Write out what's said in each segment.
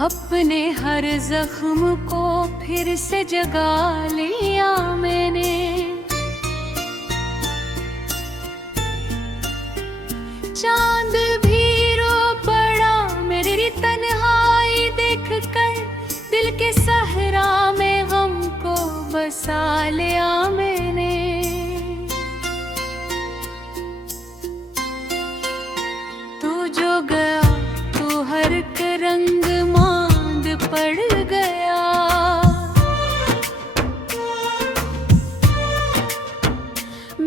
अपने हर जख्म को फिर से जगा लिया मैंने। चांद भी रो पड़ा मेरी तन्हाई देख कर, दिल के सहरा में गम को बसा लिया मैंने। तू जो गया तू हर एक रंग मांद पड़ गया।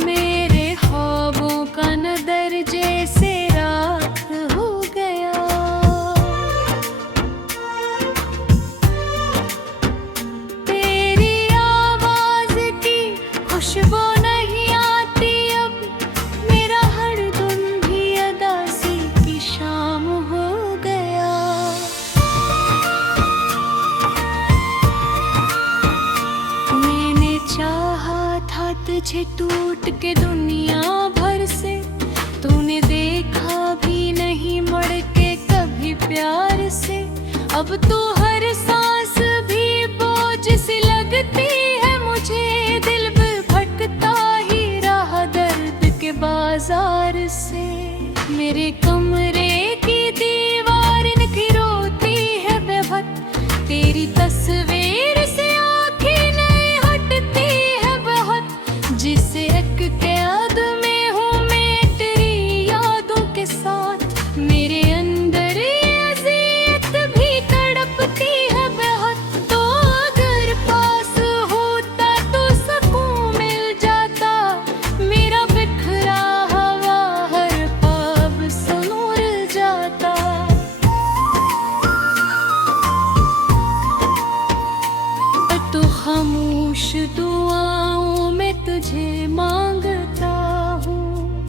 मेरे ख्वाबों का नदर जैसे राख हो गया। तेरी आवाज की खुशबू नहीं आती अब, मेरा हर दिन भी अदासी की शाम हो गया। मैंने चाहा था तुझे टूट के दुनिया भर से, तूने देखा भी नहीं मुड़ के कभी प्यार से। अब तो हर सांस भी बोझ सी लगती है मुझे, दिल भी भटकता ही रहा दर्द के बाजार से। मेरे कमरे की दीवार इनकी रोती है बेवक्त, तेरी तस्वीर से आँखें नहीं हटती है बहुत। जिसे एक कैद में हूँ मैं तेरी यादों के साथ, मेरे अंदर ये अज़ियत भी तड़पती है बहुत। तो अगर पास होता तो सुकून मिल जाता, मेरा बिखरा हुआ हर ख्वाब संवर जाता। तो खामोश दुआओं में तुझे मांगता हूँ,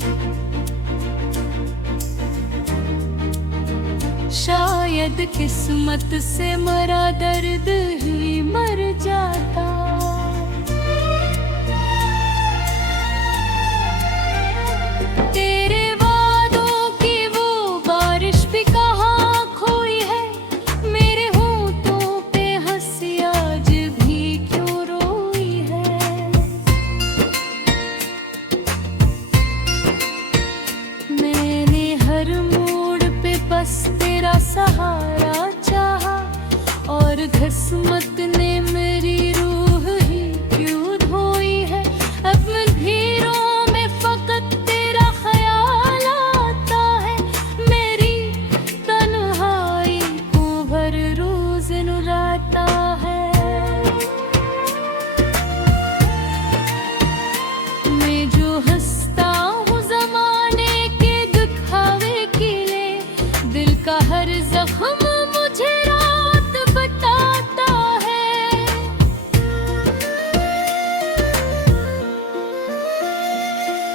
शायद किस्मत से मरा दर्द ही मर जाता। तेरे वादों की वो बारिश भी कहाँ खोई है, मेरे होठों पे हंसी आज भी क्यों रोई है। मैंने हर मोड़ पे बस तेरा सहारा चाहा, और किस्मत ने मेरी रूह ही क्यों धोई है। अब अंधेरों में फकत तेरा ख्याल आता है, मेरी तन्हाई को हर रोज रुलाता है। मैं जो हंसता हूँ ज़माने के दिखावे के लिए, दिल का हर जख्म मुझे रात बताता है।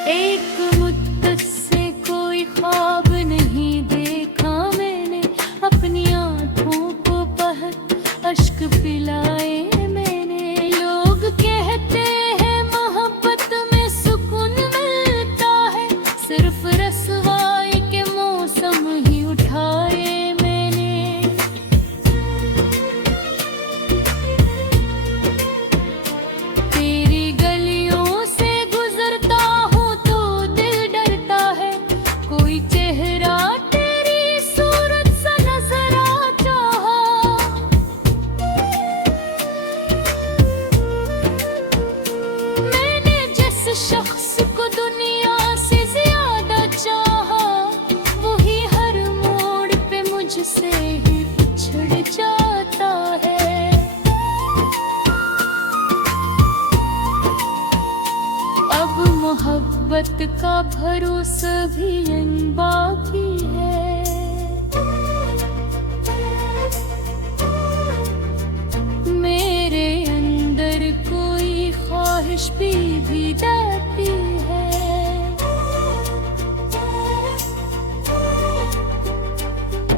एक मुद्दत से कोई ख्वाब नहीं देखा मैंने, अपनी आँखों को बहक अश्क पिलाए मैंने। लोग कहते हैं मोहब्बत में सुकून मिलता है, सिर्फ रसवाई के मौसम ही उठाए मैंने। तेरी गलियों से गुजरता हूँ तो दिल डरता है, कोई चेहरा तेरी सूरत सा नजर आता है। मैंने जिस शख्स को दुनिया से ज्यादा चाहा, वही हर मोड़ पे मुझसे ही बिछड़ जाता है। अब मोहब्बत का भरोसा भी बाकी है। मेरे अंदर कोई ख्वाहिश भी डरती है।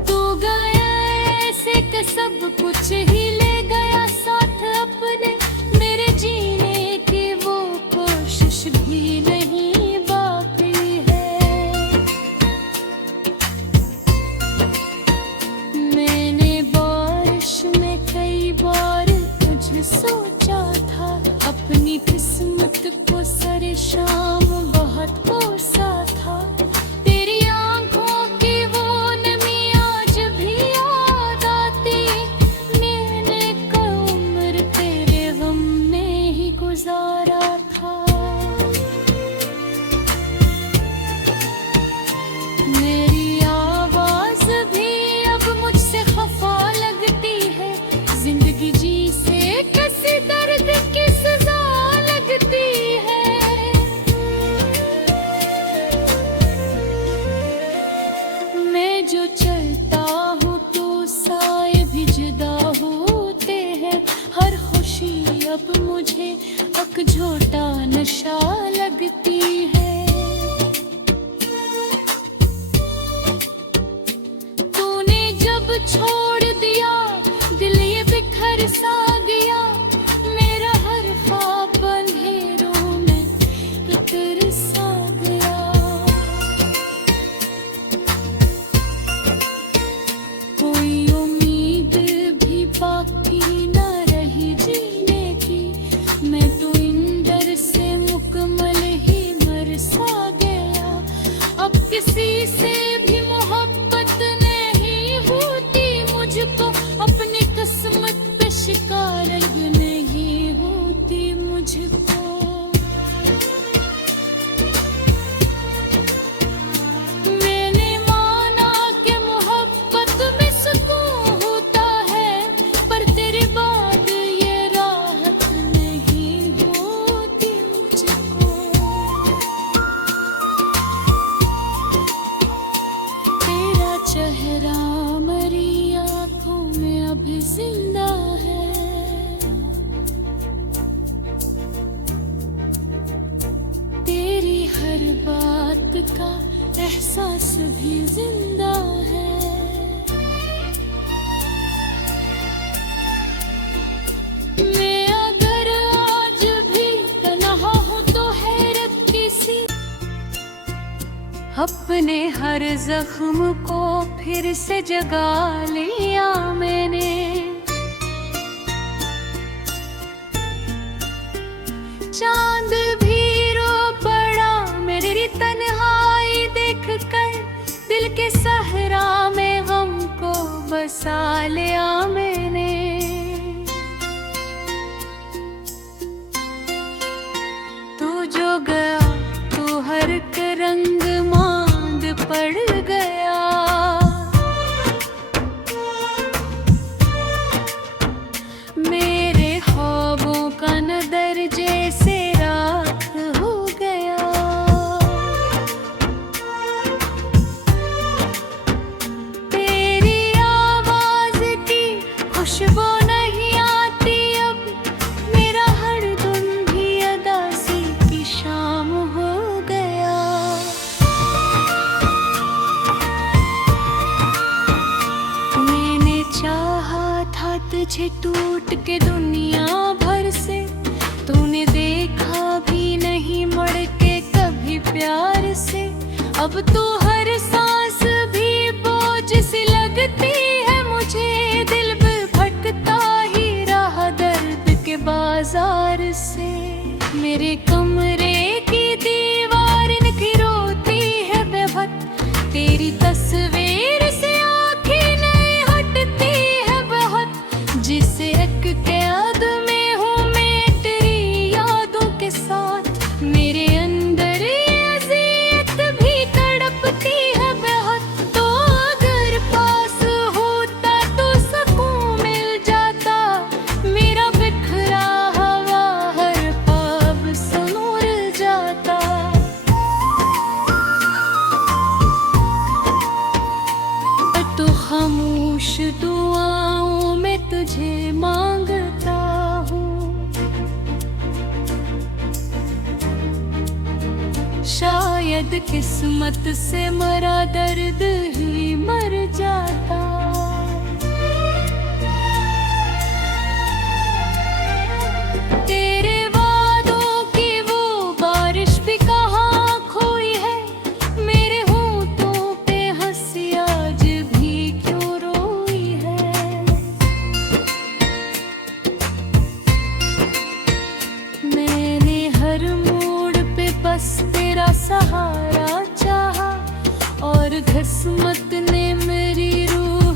तू गया ऐसे कि सब कुछ ही ले गया साथ अपने, मेरे जीने की वो कोशिश भी नहीं बाकी है। मैंने बार जब मुझे अकझोटा नशा लगती है। तूने जब छोड़ दिया दिल ये बिखर सा गया, मेरा हर ख्वाब अंधेरों में उतर सा गया। कोई उम्मीद भी बाकी न रही जीने की, मैं तो इन डर से मुकम्मल ही मर सा गया। अब किसी से भी मोहब्बत नहीं होती मुझको, अपनी किस्मत पे शिकायत नहीं होती मुझको। मैंने माना कि मोहब्बत में सुकून होता है, पर तेरे बाद ये राहत नहीं होती मुझको। तेरा चेहरा मरी आँखों में अभी जिंदा है, तेरी हर बात का एहसास भी जिंदा है। मैं अगर आज भी तन्हा हूँ तो हैरत किसी, अपने हर जख्म को फिर से जगा लिया मैंने। चांद भी रो पड़ा मेरी तन्हाई देख कर, दिल के सहरा में गम को बसा लिया मैंने। तू जो गया तू हर एक रंग मांद पड़ गया, मेरे ख्वाबों का नदर जैसे राख हो गया। तेरी आवाज की खुशबू नहीं आती अब, मेरा हर दिन भी अदासी की शाम हो गया। मैंने चाहा था तुझे टूट के दुनिया भर से, तूने देखा भी नहीं मुड़ के कभी प्यार से। अब तो हर सांस भी बोझ सी लगती है मुझे, दिल भी भटकता ही रहा दर्द के बाजार से। मेरे कमरे की दीवार इनकी रोती है बेवक्त, तेरी तस्वीर से आँखें नहीं हटती है बहुत। जिस एक कैद में हूँ मैं तेरी यादों के साथ, मेरे अंदर ये अज़ियत भी तड़पती है बहुत। तो अगर पास होता तो सुकून मिल जाता, मेरा बिखरा हुआ हर ख्वाब संवर जाता। तो खामोश दुआओं में तुझे मांगता हूँ, शायद किस्मत से मरा दर्द ही मर जाता। तेरे वादों की वो बारिश भी कहाँ खोई है, मेरे होठों पे हंसी आज भी क्यों रोई है। मैंने हर मोड़ पे बस तेरा सहारा चाहा, और किस्मत ने मेरी रूह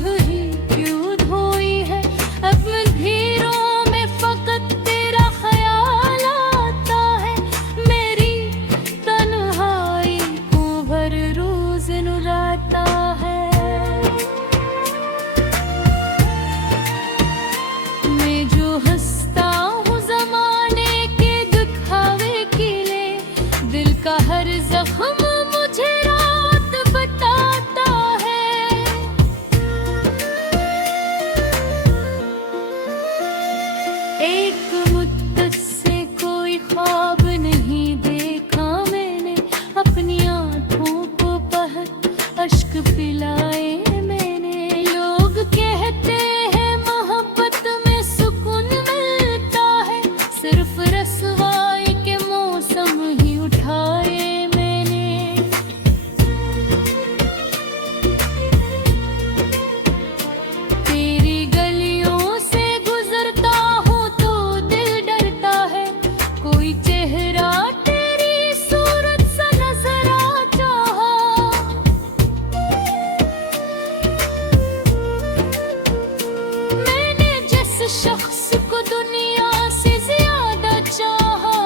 शख्स को दुनिया से ज्यादा चाहा,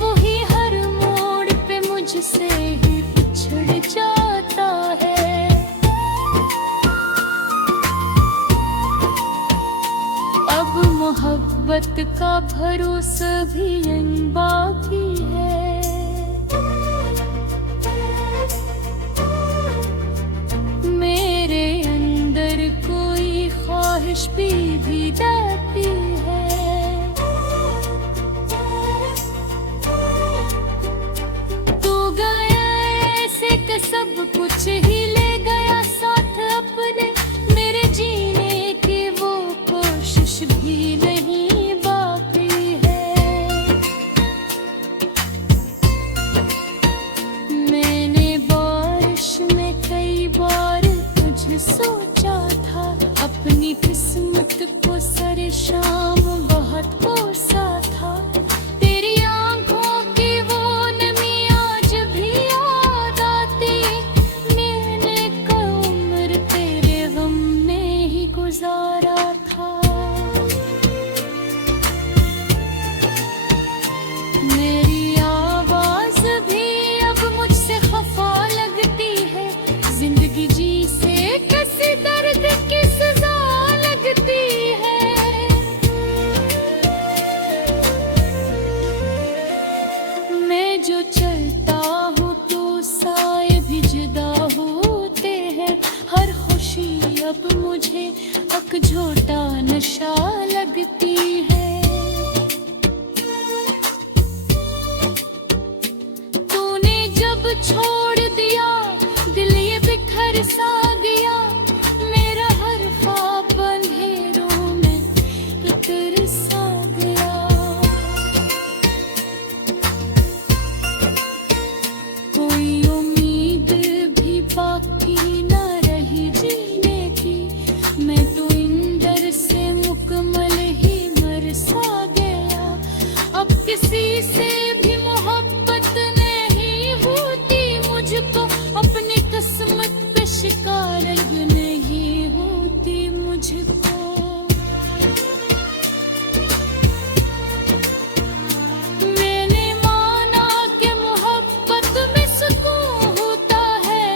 वही हर मोड़ पे मुझसे ही बिछड़ जाता है। अब मोहब्बत का भरोसा भी बाकी है। मेरे अंदर कोई ख्वाहिश भी जाती है। तू गया ऐसे कि सब कुछ ही ले गया साथ अपने, मेरे जीने की वो कोशिश भी नहीं बाकी है। मैंने बारिश में कई बार तुझे सोचा था, अपनी किस्मत को सरे शाम बहुत कोसा था। तेरी आंखों की वो नमी आज भी याद आती, मैंने कई उम्र तेरे गम में ही गुजारा था। मेरी आवाज भी अब मुझसे खफा लगती है, जिंदगी जी से किसी दर्द की सजा लगती है। मैं जो चलता हूँ तो साए भी जुदा होते हैं, हर खुशी अब मुझे अकझोटा नशा लगती है। तूने जब छोड़ दिया दिल ये बिखर सा गया, मेरा हर ख्वाब अंधेरों में इतर सा गया। कोई उम्मीद भी बाकी न रही जीने की, मैं तो इंदर से मुकम्मल ही मर सा गया। अब किसी से भी मोहब्बत नहीं होती मुझको, अपनी किस्मत पे शिकारत नहीं होती मुझको। मैंने माना कि मोहब्बत में सुकून होता है,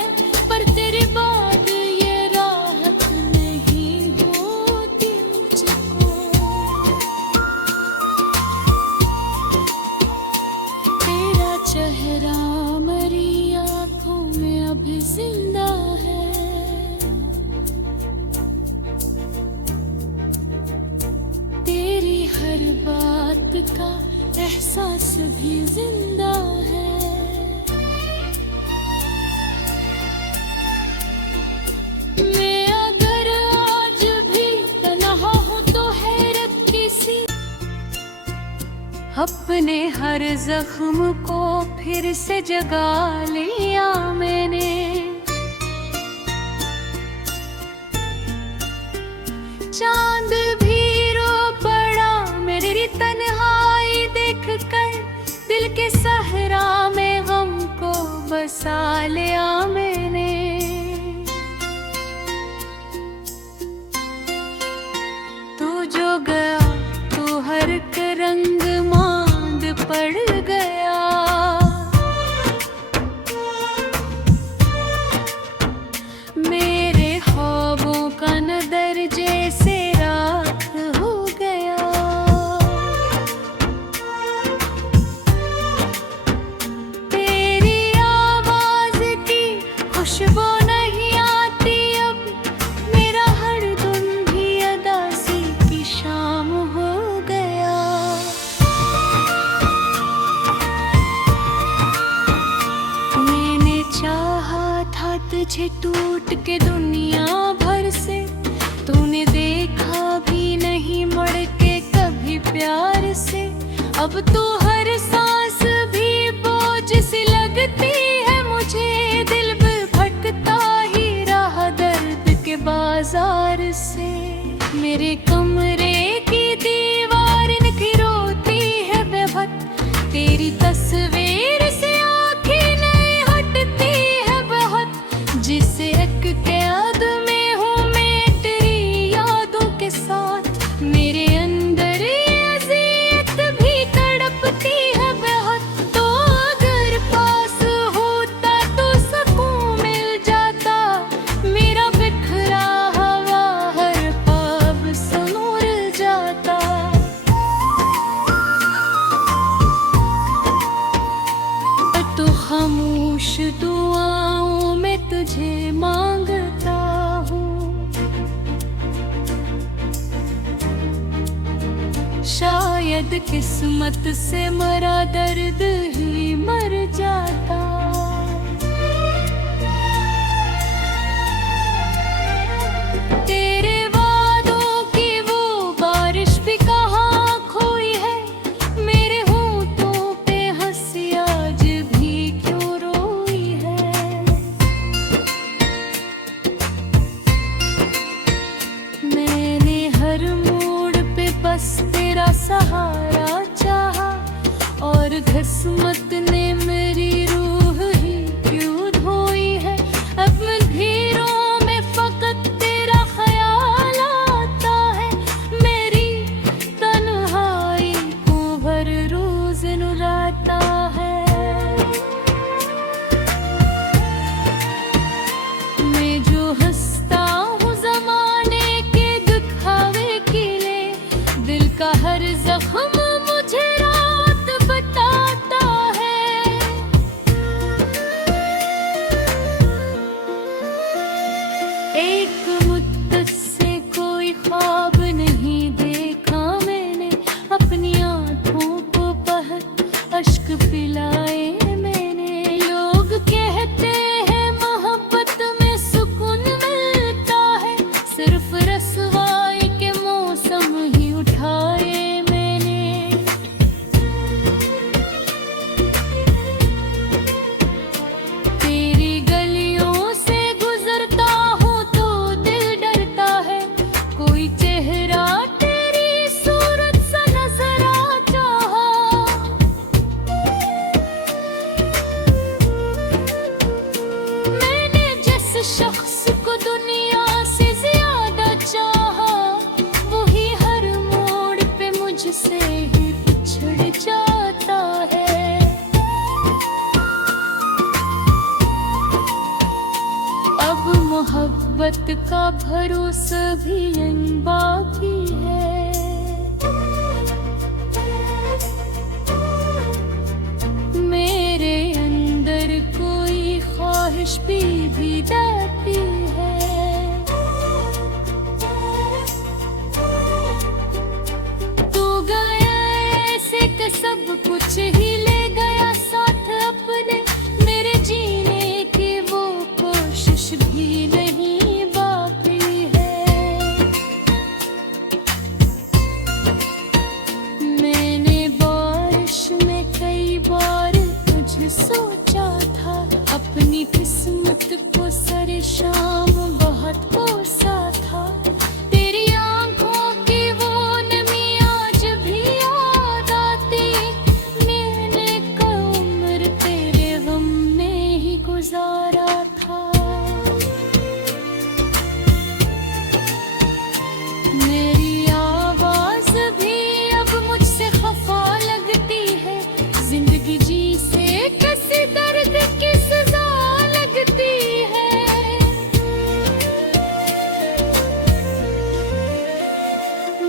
पर तेरे बाद ये राहत नहीं होती मुझको। तेरा चेहरा मेरी आंखों में अभी जिंदा है, तेरी हर बात का एहसास भी जिंदा है। मैं अगर आज भी तन्हा हूँ तो हैरत किसी, अपने हर जख्म को फिर से जगा लिया मैंने। चांद भी रो पड़ा मेरी तन्हाई देख कर, दिल के सहरा में गम को बसा लिया मैंने। तू जो गया तो हर एक रंग मांद पड़ गया। मेरे ख्वाबों का नदर जैसे राख हो गया। तेरी आवाज की खुशबू नहीं आती अब, मेरा हर दिन भी अदासी की शाम हो गया। मैंने चाहा था तुझे टूट के दुनिया भर से, तूने देखा भी नहीं मुड़ के कभी प्यार से। अब तो हर सांस भी बोझ सी लगती है मुझे, दिल भी भटकता ही रहा दर्द के बाजार से। मेरे कमरे की दीवार इनकी रोती है बेवक्त, तेरी तस्वीर से आँखें नहीं हटती है बहुत। जिसे एक कैद में हूँ मैं तेरी यादों के साथ, मेरे शायद किस्मत से मरा दर्द ही मर जाता। तेरे वादों की वो बारिश भी कहाँ खोई है, मेरे होठों पे हंसी आज भी क्यों रोई है। मैंने हर मोड़ पे बस तेरा सहारा चाहा, और किस्मत ने मेरी रूह ही क्यों धोई है। अब अंधेरों में फकत तेरा ख्याल आता है, मेरी तन्हाई को हर रोज रुलाता है। मैं जो हंसता हूँ ज़माने के दिखावे के लिए, दिल का हर जख्म मुझे रात बताता है। एक मुद्दत से कोई ख्वाब नहीं देखा मैंने, अपनी आंखों को बहुत अश्क पिलाए मैंने। लोग कहते हैं मोहब्बत में सुकून मिलता है, सिर्फ रसवाई के मौसम ही उठाए मैंने। तेरी गलियों से गुजरता हूँ तो दिल डरता है, कोई चेहरा तेरी सूरत सा नजर आता है। मैंने जिस शख्स को दुनिया से ज्यादा चाहा, वही हर मोड़ पे मुझसे ही बिछड़ जाता है। अब मोहब्बत का भरोसा भी बाकी है। मेरे अंदर कोई ख्वाहिश भी जाती है। तू गया ऐसे कि सब कुछ ही ले गया साथ अपने, मेरे जीने की वो कोशिश भी नहीं बाकी है। मैंने बारिश में कई बार तुझे सोचा था, अपनी किस्मत को सरे शाम बहुत कोसा था। तेरी आंखों की वो नमी आज भी याद आती, मैंने कई उम्र तेरे गम में ही गुजारा था। मेरी आवाज भी अब मुझसे खफा लगती है, जिंदगी जी से किसी दर्द की सजा लगती है।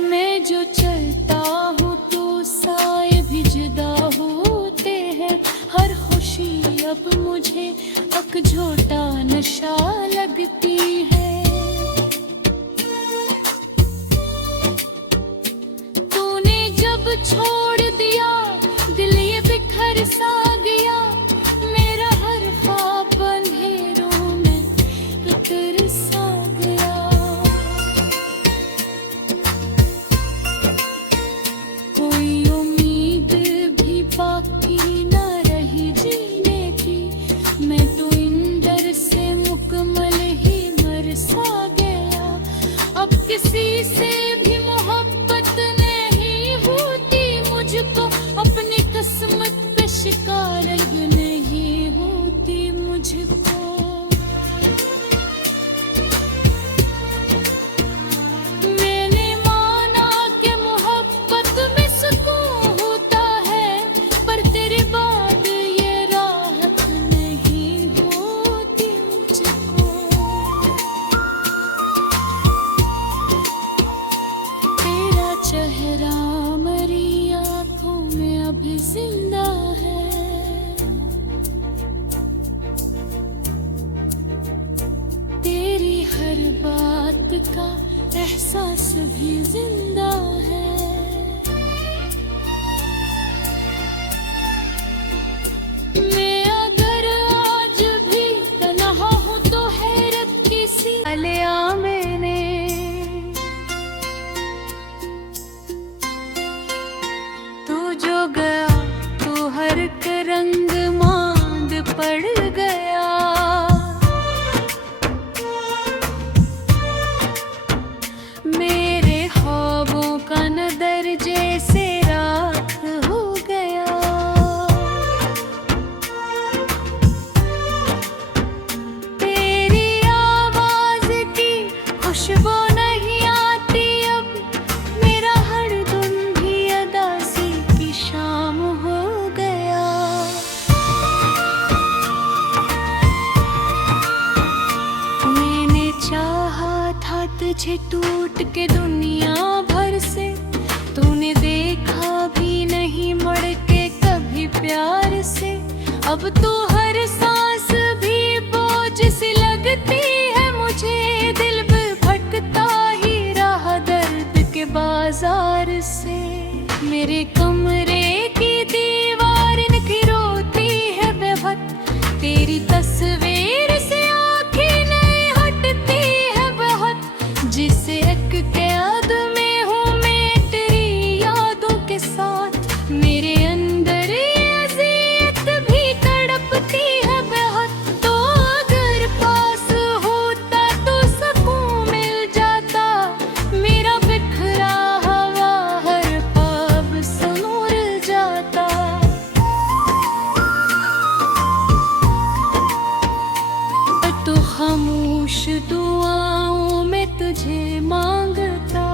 मैं जो चलता हूँ तो साए भी जुदा होते हैं, हर खुशी अब मुझे अकझोटा नशा लगती है। तूने जब छोड़ दिया दिल ये बिखर सा गया, मेरा हर ख्वाब अंधेरों में बिखर सा गया। कोई उम्मीद भी बाकी न रही जीने की, मैं तो इन डर से मुकम्मल ही मर सा गया। अब किसी से भी मोहब्बत नहीं होती मुझको, अपनी किस्मत पे शिकायत नहीं होती मुझको। मैंने माना कि मोहब्बत में सुकून होता है, पर तेरे बाद ये राहत नहीं होती मुझको। तेरा चेहरा मेरी आंखों में अभी जिंदा है। तेरी हर बात का एहसास भी जिंदा है। टूट के दुनिया भर से, तूने देखा भी नहीं मुड़ के कभी प्यार से। अब तो हर सांस भी बोझ सी लगती है मुझे, दिल भी भटकता ही रहा दर्द के बाजार से। मेरे कमरे की दीवार इनकी रोती है बेवक्त, तेरी तस्वीर से आँखें नहीं हटती है बहुत। जिस एक कैद में हूँ मैं तेरी यादों के साथ, मेरे अंदर ये अज़ियत भी तड़पती है बहुत। तो अगर पास होता तो सुकून मिल जाता, मेरा बिखरा हवा हर ख्वाब संवर जाता। तो खामोश दुआओं में तुझे मांगता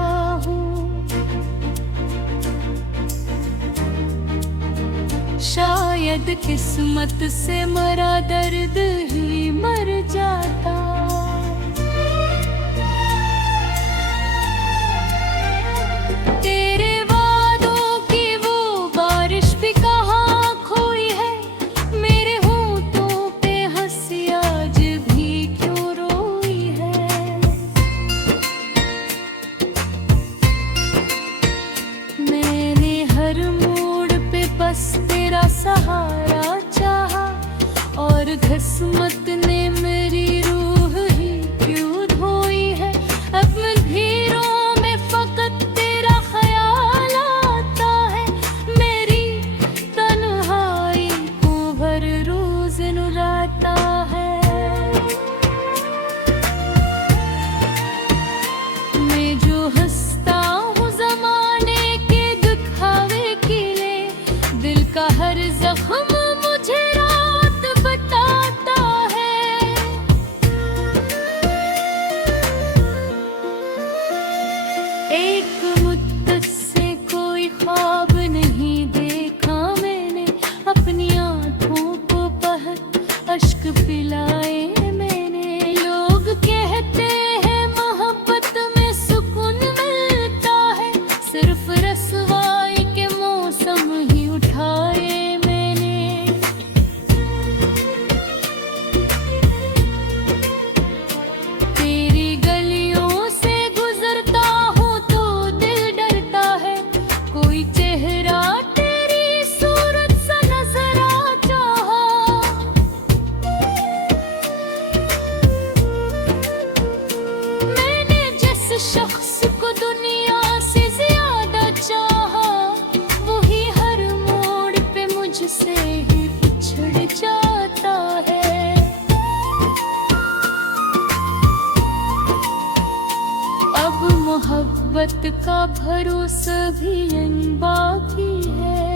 हूँ, शायद किस्मत से मरा दर्द ही मर जाता। तेरे वादों की वो बारिश भी कहाँ खोई है, मेरे होठों पे हंसी आज भी क्यों रोई है। मैंने हर मोड़ पे बस तेरा सहारा चाहा, और किस्मत ने मेरी रूह ही क्यों धोई है। अब अंधेरों में फकत तेरा ख्याल आता है, मेरी तन्हाई को हर रोज रुलाता है। मैं जो हंसता हूँ ज़माने के दिखावे के लिए, दिल का हर जख्म मुझे रात बताता है। एक मुद्दत से कोई ख्वाब नहीं देखा मैंने, अपनी आँखों को बहक अश्क पिलाए मैंने। लोग कहते हैं मोहब्बत में सुकून मिलता है, सिर्फ रसवाई के मौसम ही उठाए मैंने। तेरी गलियों से गुजरता हूँ तो दिल डरता है, कोई चेहरा तेरी सूरत सा नजर आता है। मैंने जिस शख्स को दुनिया से ज्यादा चाहा, वही हर मोड़ पे मुझसे ही बिछड़ जाता है। अब मोहब्बत का भरोसा भी बाकी है।